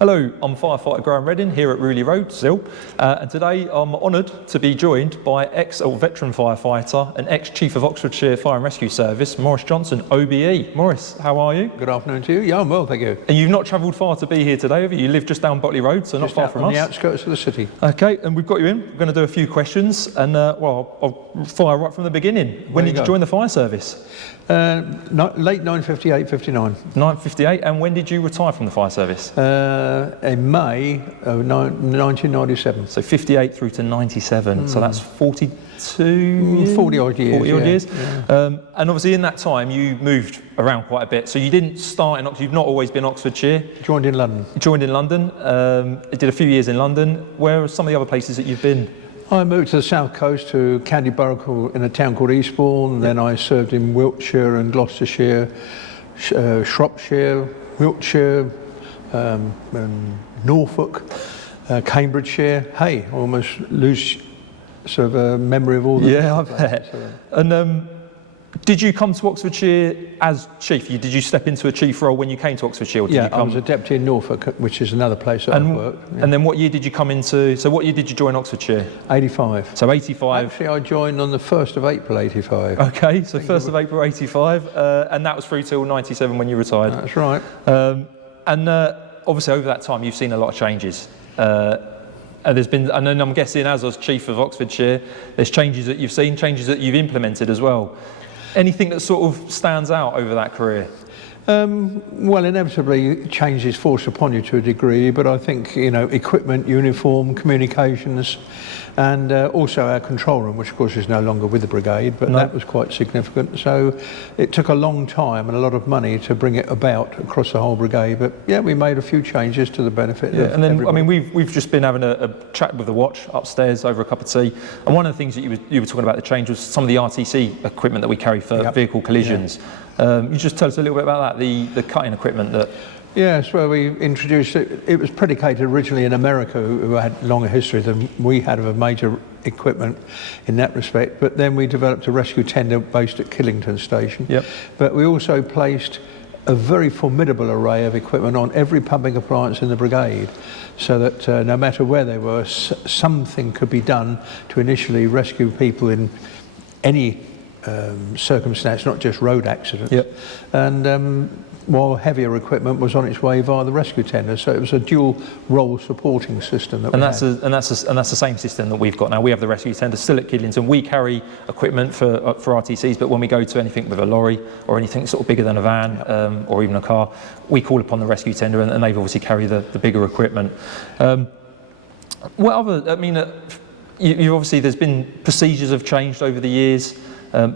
Hello, I'm Firefighter Graham Redding here at Rewley Road, Sill, and today I'm honoured to be joined by veteran firefighter and ex-Chief of Oxfordshire Fire and Rescue Service, Maurice Johnson, OBE. Maurice, how are you? Good afternoon to you. Yeah, I'm well, thank you. And you've not travelled far to be here today, have you? You live just down Botley Road, so not far from us. On the outskirts of the city. Okay, and we've got you in. We're going to do a few questions, and well, I'll fire right from the beginning. When did you join the fire service? Late 1958, 59. 1958, and when did you retire from the fire service? In May of 1997. So 58 through to 97, so that's 42 years? 40 odd years. 40 odd years. Yeah. And obviously in that time you moved around quite a bit, so you didn't start in Oxford, you've not always been Oxfordshire. Joined in London. Joined in London, did a few years in London. Where are some of the other places that you've been? I moved to the south coast to County Borough in a town called Eastbourne, then I served in Wiltshire and Gloucestershire, Shropshire, Wiltshire, and Norfolk, Cambridgeshire. Hey, I almost lose sort of a memory of all that. Yeah, I bet. And did you come to Oxfordshire as chief? Did you step into a chief role when you came to Oxfordshire? Or did you come... I was a deputy in Norfolk, which is another place that I've worked. Yeah. And then what year did you come into, so what year did you join Oxfordshire? 85. So 85. Actually, I joined on the 1st of April 85. Okay, so 1st of April 85, and that was through till 97 when you retired. That's right. And obviously over that time you've seen a lot of changes. And there's been, and then I'm guessing as chief of Oxfordshire, there's changes that you've seen, changes that you've implemented as well. Anything that sort of stands out over that career? Well, inevitably change is forced upon you to a degree, but I think, you know, equipment, uniform, communications, and also our control room, which of course is no longer with the brigade, but that was quite significant. So it took a long time and a lot of money to bring it about across the whole brigade, but yeah, we made a few changes to the benefit of and then everybody. I mean we've just been having a chat with the watch upstairs over a cup of tea, and one of the things that you were talking about the change was some of the RTC equipment that we carry for vehicle collisions. You just tell us a little bit about that, the cutting equipment that... Yes, well, we introduced it. It was predicated originally in America, who had longer history than we had of a major equipment in that respect. But then we developed a rescue tender based at Killington Station. Yep. But we also placed a very formidable array of equipment on every pumping appliance in the brigade, so that no matter where they were, something could be done to initially rescue people in any circumstance, not just road accidents. Yep. And while heavier equipment was on its way via the rescue tender, so it was a dual role supporting system that that's the same system that we've got now. We have the rescue tender still at Kidlington. We carry equipment for RTCs, but when we go to anything with a lorry or anything sort of bigger than a van or even a car, we call upon the rescue tender, and they've obviously carry the bigger equipment. What other? I mean, you obviously there's been procedures have changed over the years.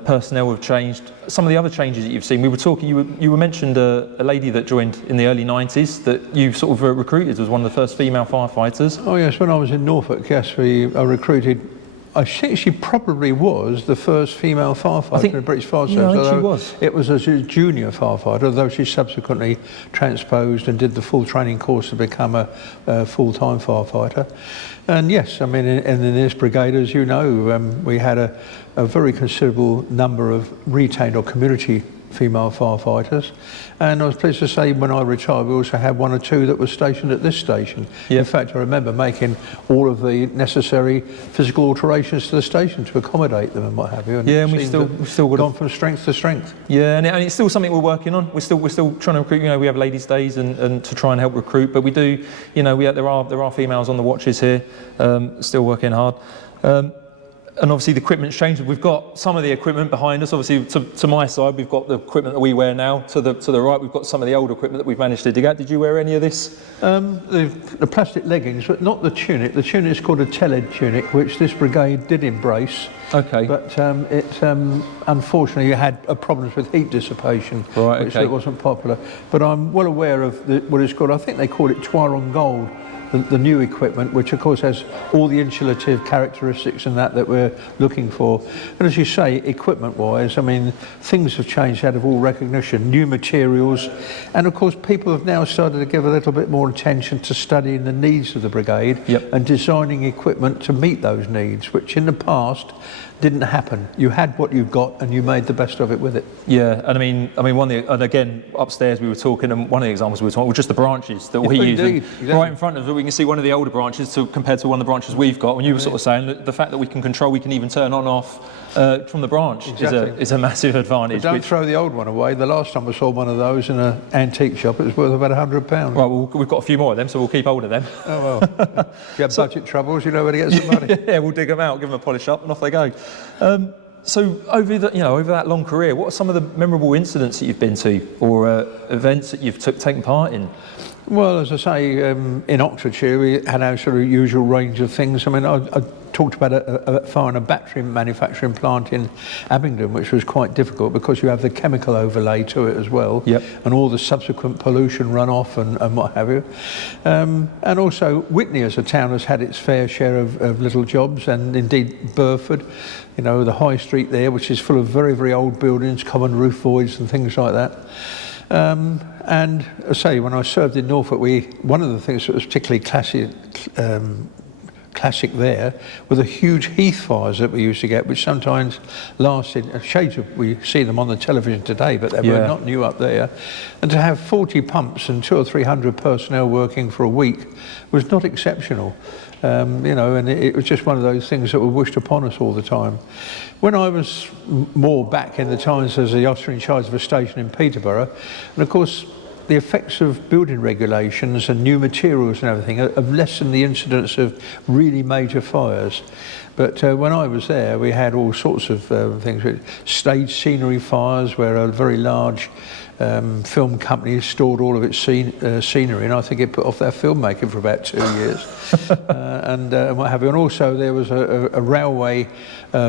Personnel have changed. Some of the other changes that you've seen, we were talking, you were mentioned a lady that joined in the early 90s that you sort of recruited as one of the first female firefighters. Oh yes, when I was in Norfolk, yes, I recruited, I think she probably was the first female firefighter in the British Fire Service. Yeah, I think she was. It was as a junior firefighter, although she subsequently transposed and did the full training course to become a full-time firefighter. And yes, I mean, in this brigade, as you know, we had a very considerable number of retained or community female firefighters, and I was pleased to say when I retired we also had one or two that were stationed at this station. Yep. In fact, I remember making all of the necessary physical alterations to the station to accommodate them and what have you. And we've still gone from strength to strength. Yeah, and it's still something we're working on. We're still trying to recruit. You know, we have ladies' days and to try and help recruit, but we do. You know, there are females on the watches here, still working hard. And obviously the equipment's changed. We've got some of the equipment behind us. Obviously to my side, we've got the equipment that we wear now. To the right, we've got some of the old equipment that we've managed to dig out. Did you wear any of this? The plastic leggings, but not the tunic. The tunic is called a teled tunic, which this brigade did embrace. Okay. But unfortunately had problems with heat dissipation, which it wasn't popular. But I'm well aware of what it's called. I think they call it Tuaron Gold. The new equipment, which of course has all the insulative characteristics and that we're looking for. And as you say, equipment-wise, I mean, things have changed out of all recognition, new materials, and of course people have now started to give a little bit more attention to studying the needs of the brigade and designing equipment to meet those needs, which in the past didn't happen. You had what you got and you made the best of it with it. Yeah, and I mean, one of the, and again, upstairs we were talking, and one of the examples we were talking was just the branches that we use. Indeed, And exactly. right in front of us, we can see one of the older branches compared to one of the branches we've got. When you were sort of saying that the fact that we can control, we can even turn on off from the branch is a massive advantage. But don't throw the old one away. The last time I saw one of those in an antique shop, it was worth about £100. Right, well, we've got a few more of them, so we'll keep hold of them. Oh well. If you have budget troubles, you know where to get some money. Yeah, we'll dig them out, give them a polish up, and off they go. So over that long career, what are some of the memorable incidents that you've been to, or events that you've taken part in? Well, as I say, in Oxfordshire, we had our sort of usual range of things. I mean, I talked about a fire in a battery manufacturing plant in Abingdon, which was quite difficult because you have the chemical overlay to it as well, yep, and all the subsequent pollution runoff and what have you. And also, Witney as a town has had its fair share of little jobs, and indeed Burford, you know, the high street there, which is full of very, very old buildings, common roof voids and things like that. And I say, when I served in Norfolk, one of the things that was particularly classic there were the huge heath fires that we used to get, which sometimes lasted shades of, we see them on the television today, but they were not new up there. And to have 40 pumps and 200 or 300 personnel working for a week was not exceptional. You know, and it was just one of those things that were wished upon us all the time. When I was more back in the times as the officer in charge of a station in Peterborough, and of course the effects of building regulations and new materials and everything have lessened the incidence of really major fires. But when I was there, we had all sorts of things, stage scenery fires, where a very large film company stored all of its scenery, and I think it put off their filmmaking for about 2 years. And what have you. And also there was a railway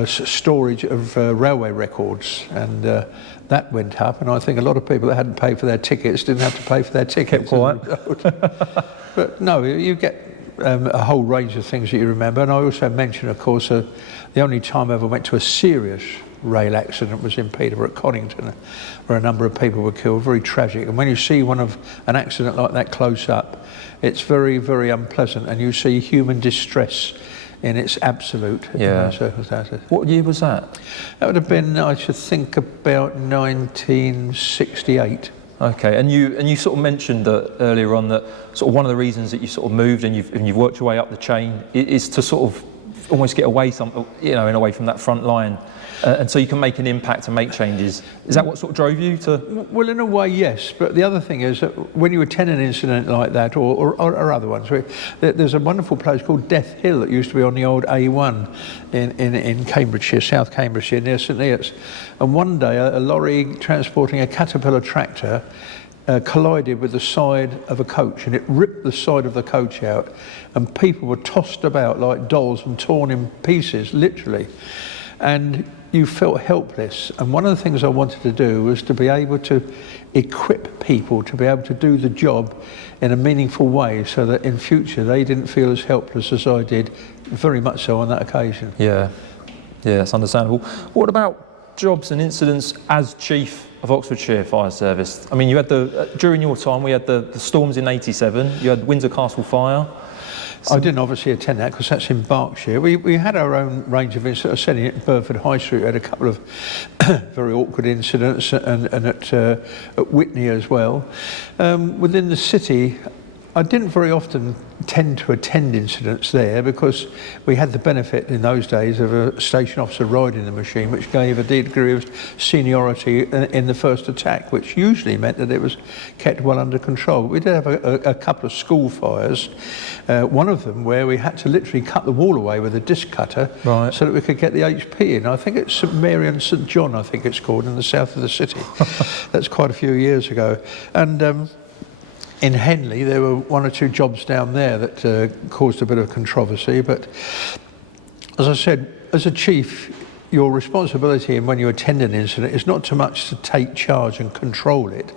storage of railway records, and that went up, and I think a lot of people that hadn't paid for their tickets didn't have to pay for their tickets. But no, you get a whole range of things that you remember. And I also mentioned, of course, the only time I ever went to a serious rail accident was in Peterborough at Connington, where a number of people were killed. Very tragic. And when you see an accident like that close up, it's very, very unpleasant, and you see human distress in its absolute circumstances. What year was that? That would have been, I should think, about 1968. Okay, and you sort of mentioned that earlier on, that sort of one of the reasons that you sort of moved and you've worked your way up the chain is to sort of almost get away in a way from that front line, and so you can make an impact and make changes. Is that what sort of drove you to? Well, in a way, yes. But the other thing is that when you attend an incident like that, or other ones, there's a wonderful place called Death Hill that used to be on the old A1 in Cambridgeshire, South Cambridgeshire, near St Neots. And one day, a lorry transporting a Caterpillar tractor collided with the side of a coach, and it ripped the side of the coach out, and people were tossed about like dolls and torn in pieces, literally. And you felt helpless. And one of the things I wanted to do was to be able to equip people to be able to do the job in a meaningful way, so that in future they didn't feel as helpless as I did, very much so on that occasion. Yeah, that's understandable. What about jobs and incidents as Chief of Oxfordshire Fire Service? I mean, you had during your time, we had the storms in -- you had Windsor Castle fire. I didn't obviously attend that because that's in Berkshire. We had our own range of incidents. I said at Burford High Street, we had a couple of very awkward incidents, and at Witney as well. Within the city, I didn't very often tend to attend incidents there because we had the benefit in those days of a station officer riding the machine, which gave a degree of seniority in the first attack, which usually meant that it was kept well under control. We did have a couple of school fires, one of them where we had to literally cut the wall away with a disc cutter, right, so that we could get the HP in. I think it's St Mary and St John, I think it's called, in the south of the city. That's quite a few years ago. And in Henley, there were one or two jobs down there that caused a bit of controversy. But as I said, as a chief, your responsibility, and when you attend an incident, is not so much to take charge and control it,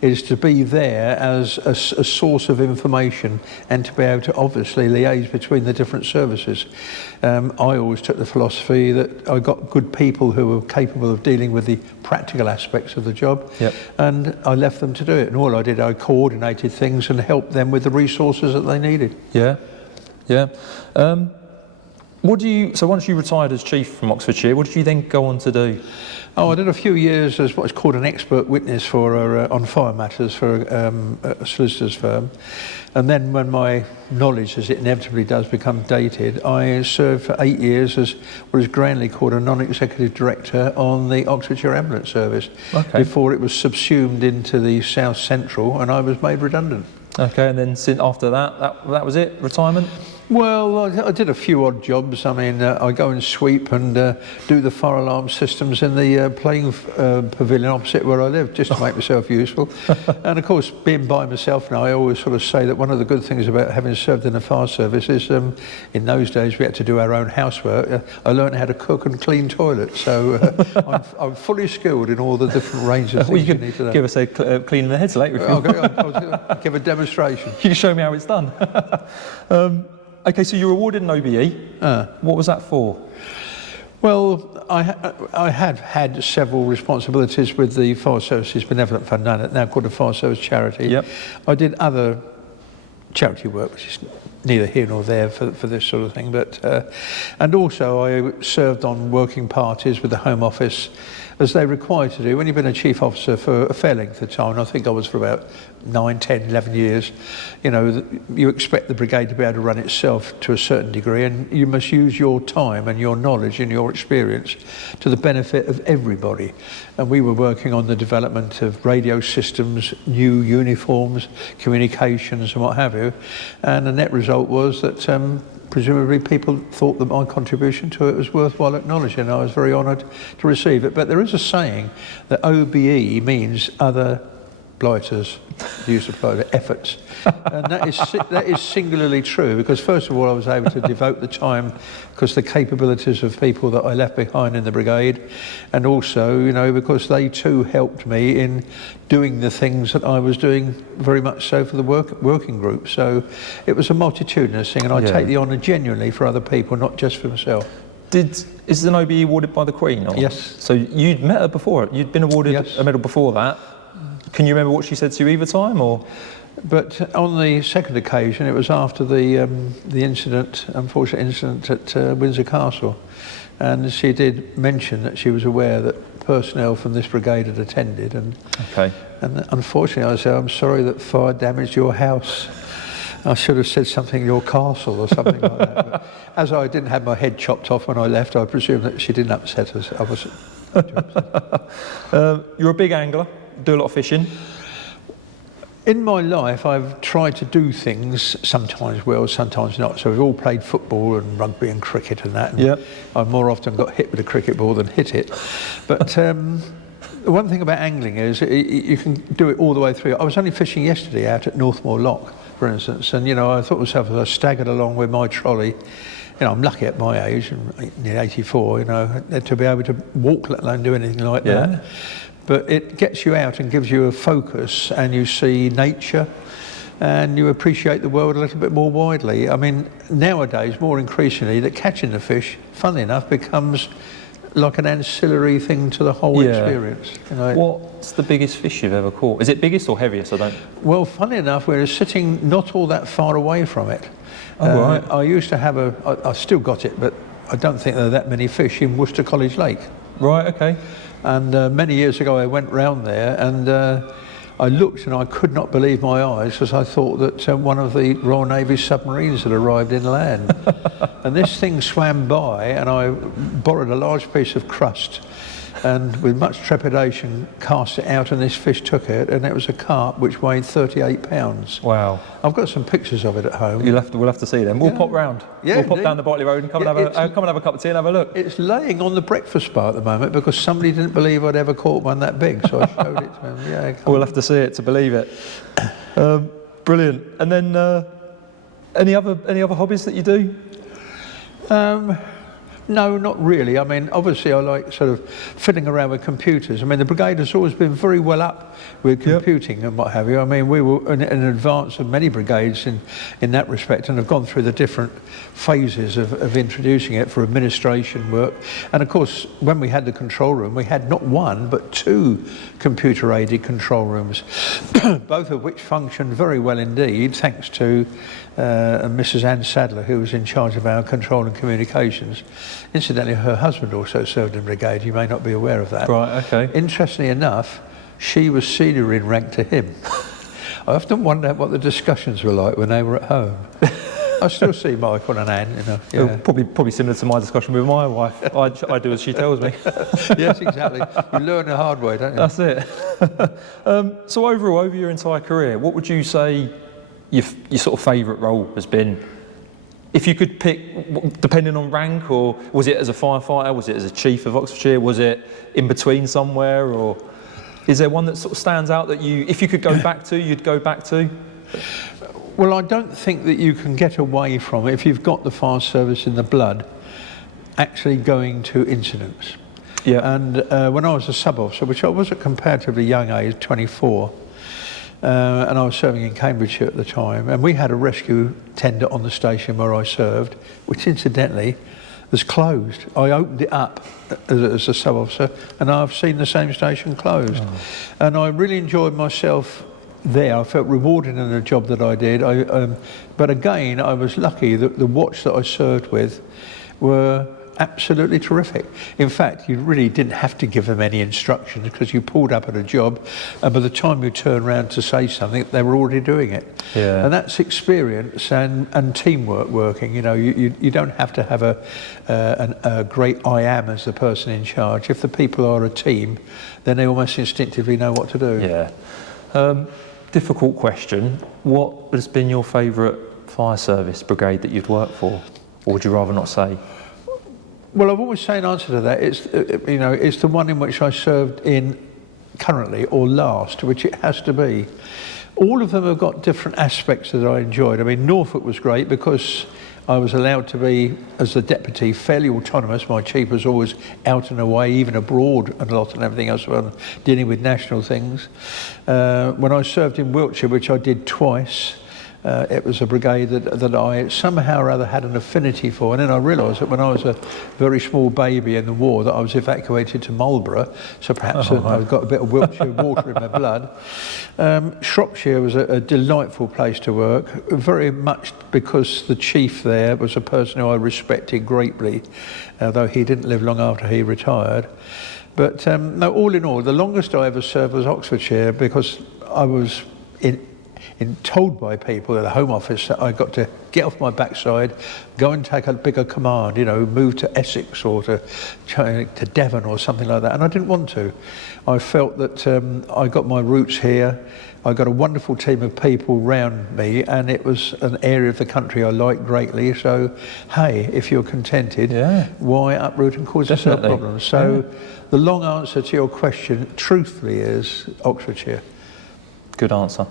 is to be there as a source of information and to be able to obviously liaise between the different services. I always took the philosophy that I got good people who were capable of dealing with the practical aspects of the job, and I left them to do it. And all I did, I coordinated things and helped them with the resources that they needed. So once you retired as chief from Oxfordshire, what did you then go on to do? Oh, I did a few years as what's called an expert witness on fire matters for a solicitor's firm. And then when my knowledge, as it inevitably does, become dated, I served for 8 years as what is grandly called a non-executive director on the Oxfordshire Ambulance Service, before it was subsumed into the South Central and I was made redundant. Okay, and then after that was it, retirement? Well, I did a few odd jobs. I mean, I go and sweep and do the fire alarm systems in the playing pavilion opposite where I live, just to make myself useful. And of course, being by myself now, I always sort of say that one of the good things about having served in the fire service is in those days we had to do our own housework. I learned how to cook and clean toilets, so I'm fully skilled in all the different range of things you need to know. Give us a cleaning the heads later if you want. I'll give a demonstration. You can show me how it's done. Okay, so you were awarded an OBE. What was that for? Well, I have had several responsibilities with the Fire Services Benevolent Fund, now called the Fire Service Charity. Yep. I did other charity work, which is neither here nor there for this sort of thing. But and also I served on working parties with the Home Office, as they're required to do when you've been a chief officer for a fair length of time. I think I was for about 9, 10, 11 years. You know, you expect the brigade to be able to run itself to a certain degree, and you must use your time and your knowledge and your experience to the benefit of everybody. And we were working on the development of radio systems, new uniforms, communications and what have you. And the net result was that presumably people thought that my contribution to it was worthwhile acknowledging. I was very honoured to receive it. But there is a saying that OBE means other blighters, use of blighter efforts. And that is singularly true, because first of all I was able to devote the time because the capabilities of people that I left behind in the brigade, and also, you know, because they too helped me in doing the things that I was doing very much so for the working group. So it was a multitudinous thing, and I take the honour genuinely for other people, not just for myself. Is an OBE awarded by the Queen? Or? Yes. So you'd met her before, you'd been awarded a medal before that. Can you remember what she said to you either time, or? But on the second occasion, it was after the unfortunate incident at Windsor Castle, and she did mention that she was aware that personnel from this brigade had attended, and unfortunately I said, I'm sorry that fire damaged your house. I should have said something, your castle or something like that. But as I didn't have my head chopped off when I left, I presume that she didn't upset us. I wasn't too upset. You're a big angler, do a lot of fishing. In my life, I've tried to do things, sometimes well, sometimes not. So we've all played football and rugby and cricket and that. And I've more often got hit with a cricket ball than hit it. But the one thing about angling is you can do it all the way through. I was only fishing yesterday out at Northmoor Loch, for instance, and, you know, I thought to myself as I staggered along with my trolley, you know, I'm lucky at my age, near 84, you know, to be able to walk, let alone do anything like that. But it gets you out and gives you a focus, and you see nature and you appreciate the world a little bit more widely. I mean, nowadays, more increasingly, that catching the fish, funnily enough, becomes like an ancillary thing to the whole experience. You know, what's the biggest fish you've ever caught? Is it biggest or heaviest? Well, funnily enough, we're sitting not all that far away from it. Right. I used to have I've still got it, but I don't think there are that many fish in Worcester College Lake. Right, okay. And many years ago I went round there, and I looked and I could not believe my eyes, because I thought that one of the Royal Navy submarines had arrived inland. And this thing swam by, and I borrowed a large piece of crust and with much trepidation cast it out, and this fish took it, and it was a carp which weighed 38 pounds. Wow. I've got some pictures of it at home. We'll have to see them. We'll pop round. Yeah, we'll pop down the Bartley Road and come and have a cup of tea and have a look. It's laying on the breakfast bar at the moment because somebody didn't believe I'd ever caught one that big, so I showed it to him. Yeah, we'll have to see it to believe it. Brilliant. And then any other hobbies that you do? No, not really. I mean, obviously I like sort of fiddling around with computers. I mean, the brigade has always been very well up with computing and what have you. I mean, we were in advance of many brigades in that respect, and have gone through the different phases of introducing it for administration work. And of course, when we had the control room, we had not one, but 2 computer-aided control rooms, both of which functioned very well indeed, thanks to Mrs. Ann Sadler, who was in charge of our control and communications. Incidentally, her husband also served in brigade. You may not be aware of that. Right, okay. Interestingly enough, she was senior in rank to him. I often wonder what the discussions were like when they were at home. I still see Michael and Anne, you know. Yeah. Probably similar to my discussion with my wife. I do as she tells me. Yes, exactly. You learn the hard way, don't you? That's it. So overall, over your entire career, what would you say your sort of favourite role has been? If you could pick, depending on rank, or was it as a firefighter, was it as a chief of Oxfordshire, was it in between somewhere, or is there one that sort of stands out that you, if you could go back to, you'd go back to? Well, I don't think that you can get away from it, if you've got the fire service in the blood, actually going to incidents. Yeah. And when I was a sub-officer, which I was at comparatively young age, 24, and I was serving in Cambridgeshire at the time, and we had a rescue tender on the station where I served, which incidentally was closed. I opened it up as a sub-officer, and I've seen the same station closed. Oh. And I really enjoyed myself there. I felt rewarded in the job that I did. But again, I was lucky that the watch that I served with were absolutely terrific. In fact, you really didn't have to give them any instructions, because you pulled up at a job, and by the time you turned around to say something, they were already doing it. Yeah. And that's experience and teamwork working. You know, you don't have to have a great I am as the person in charge. If the people are a team, then they almost instinctively know what to do. Yeah. Difficult question. What has been your favourite fire service brigade that you'd worked for, or would you rather not say? Well, I've always said in answer to that, it's the one in which I served in currently, or last, which it has to be. All of them have got different aspects that I enjoyed. I mean, Norfolk was great because I was allowed to be, as the deputy, fairly autonomous. My chief was always out and away, even abroad and a lot and everything else, dealing with national things. When I served in Wiltshire, which I did twice, it was a brigade that I somehow or other had an affinity for, and then I realised that when I was a very small baby in the war that I was evacuated to Marlborough, so perhaps I've got a bit of Wiltshire water in my blood. Shropshire was a delightful place to work, very much because the chief there was a person who I respected greatly, though he didn't live long after he retired. But no, all in all, the longest I ever served was Oxfordshire, because I was told by people at the Home Office that I got to get off my backside, go and take a bigger command, you know, move to Essex or to Devon or something like that, and I didn't want to. I felt that I got my roots here, I got a wonderful team of people round me, and it was an area of the country I liked greatly, so hey, if you're contented, why uproot and cause yourself problems? So the long answer to your question, truthfully, is Oxfordshire. Good answer.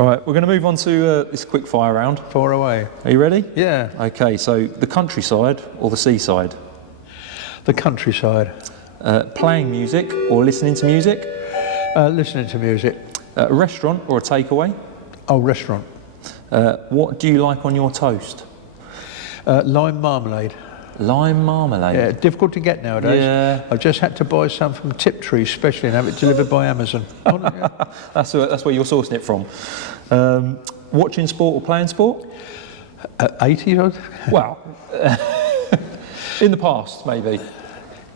All right, we're going to move on to this quick fire round. Fire away. Are you ready? Yeah. Okay, so the countryside or the seaside? The countryside. Playing music or listening to music? Listening to music. A restaurant or a takeaway? Oh, restaurant. What do you like on your toast? Lime marmalade. Lime marmalade? Yeah, difficult to get nowadays. Yeah. I just had to buy some from Tiptree especially and have it delivered by Amazon. That's where you're sourcing it from. Watching sport or playing sport? 80 odd? Well, in the past maybe.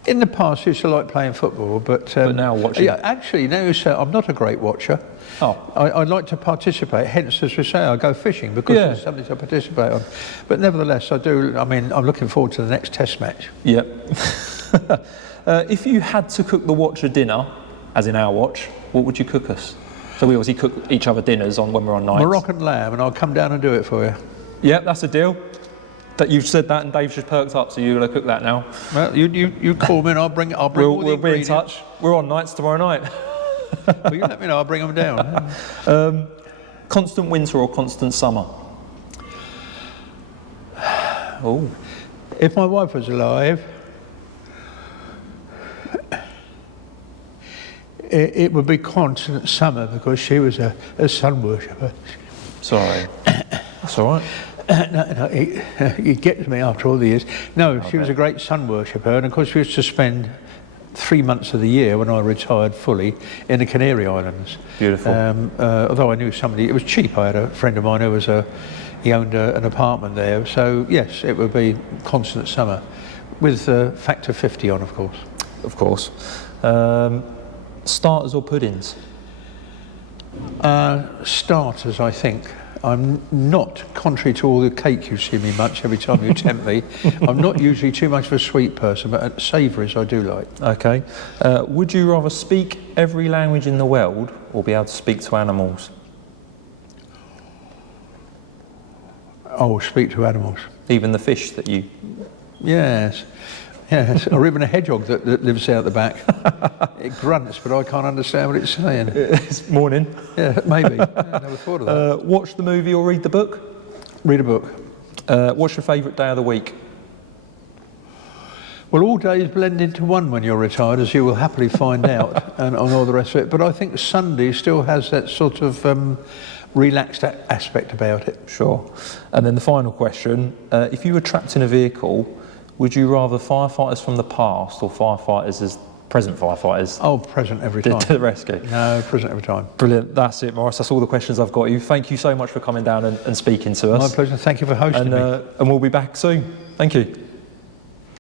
In the past, I used to like playing football, but now watching. Yeah, actually, now you say I'm not a great watcher. Oh. I like to participate. Hence, as we say, I go fishing because there's something to participate on. But nevertheless, I do. I mean, I'm looking forward to the next Test match. Yep. If you had to cook the Watcher dinner, as in our watch, what would you cook us? So we obviously cook each other dinners on when we're on nights. Moroccan lamb, and I'll come down and do it for you. Yep, that's a deal. That you've saed that, and Dave's just perked up, so you're going to cook that now. Well, you call me, and I'll bring all the ingredients. We'll be in touch. We're on nights tomorrow night. Well, you let me know, I'll bring them down. Constant winter or constant summer? Oh. If my wife was alive, it would be constant summer because she was a sun worshipper. Sorry. That's all right. No, it gets me after all the years. No, she was a great sun worshipper, and of course we used to spend 3 months of the year when I retired fully in the Canary Islands. Beautiful. Although I knew somebody, it was cheap. I had a friend of mine who was he owned an apartment there. So yes, it would be constant summer, with factor 50 on, of course. Of course. Starters or puddings? Starters, I think. I'm not, contrary to all the cake you see me munch every time you tempt me, I'm not usually too much of a sweet person, but savouries I do like. Okay. Would you rather speak every language in the world or be able to speak to animals? Oh, speak to animals. Even the fish that you... Yes. Yes, or even a hedgehog that lives out the back. It grunts, but I can't understand what it's saying. It's morning. Yeah, maybe. Yeah, I never thought of that. Watch the movie or read the book? Read a book. What's your favourite day of the week? Well, all days blend into one when you're retired, as you will happily find out, and on all the rest of it. But I think Sunday still has that sort of relaxed aspect about it. Sure. And then the final question, if you were trapped in a vehicle, would you rather firefighters from the past or firefighters as present firefighters? Oh, present every time. To the rescue. No, present every time. Brilliant. That's it, Maurice. That's all the questions I've got you. Thank you so much for coming down and speaking to us. My pleasure. Thank you for hosting me. And we'll be back soon. Thank you.